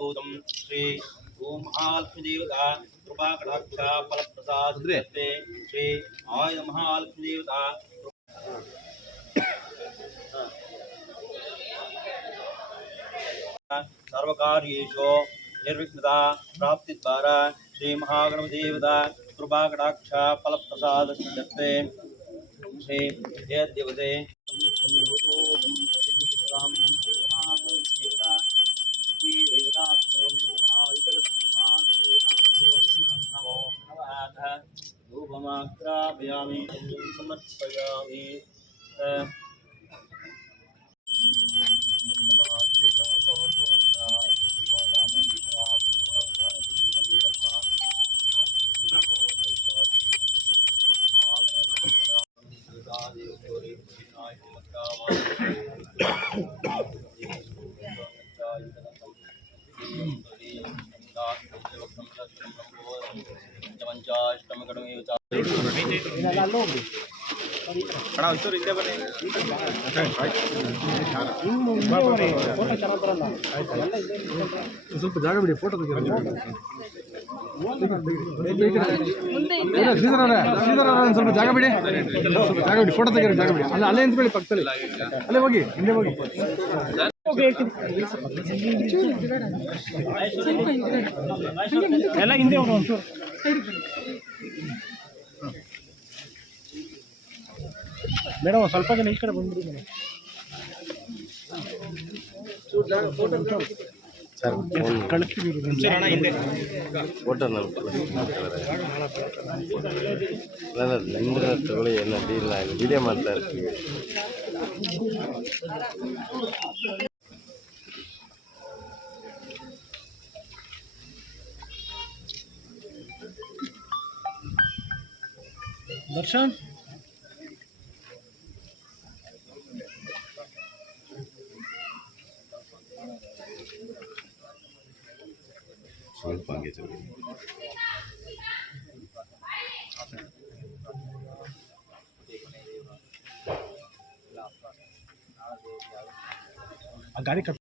भूतम श्री ओम आल्पदेवता कृपा कटाक्षा फल प्रसाद करते श्री आय महाल्पदेवता सर्वकार्येषु निर्विघ्नता प्राप्तिद्वारा श्री महागणदेवता कृपाकटाक्ष फलप्रसादस्य दत्ते श्री यद्दिवसे धूपमाक्रापयामि समर्पयामि ये तो रे नाइट मत का वा ये तो रे नाइट मत का ये तो रे नाइट मत का ಸ್ವಲ್ಪ ಜಾಗ ಬಿಡಿ ಫೋಟೋ ತೆಗಿಯರ ಸ್ವಲ್ಪ ಜಾಗ ಬಿಡಿ ಫೋಟೋ ತೆಗಿರಿ ಜಾಗ ಬಿಡಿ ಅಲ್ಲ ಅಲ್ಲೇ ಅಂತ ಬಿಡಿ ಪಕ್ಕದಲ್ಲಿ ಅಲ್ಲೇ ಹೋಗಿ ಹೋಗಿ எல்லாம் இந்திய மேடம் ஸ்வல்ப ஜன ஈஸ்கடை பண்ணி மேடம் சார் கழுத்து போட்டு நின்ற தொழில் என்ன டீலாக வீடியோ மாதிரி Дальше. А гарика